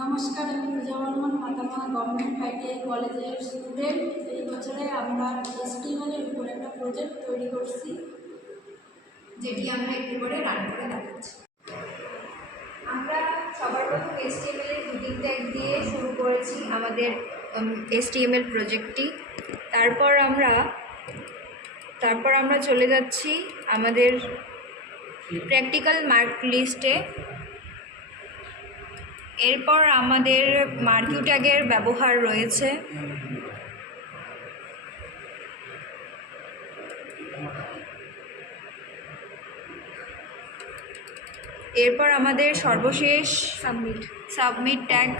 নমস্কার, আমি পূজা Barman, মাতামা government ITI কলেজের স্টুডেন্ট। এই বছরে আমরা HTML এর উপর একটা প্রজেক্ট তৈরি করছি, যেটি আমরা একটু করে রান করে দেখাচ্ছি। আমরা সবার প্রথম HTML এর দুটি ট্যাগ দিয়ে শুরু করেছি আমাদের HTML প্রজেক্টটি। তারপর আমরা চলে যাচ্ছি আমাদের প্র্যাকটিক্যাল মার্ক লিস্টে। এরপর আমাদের মার্কিউ ট্যাগের ব্যবহার রয়েছে। এরপর আমাদের সর্বশেষ সাবমিট ট্যাগ।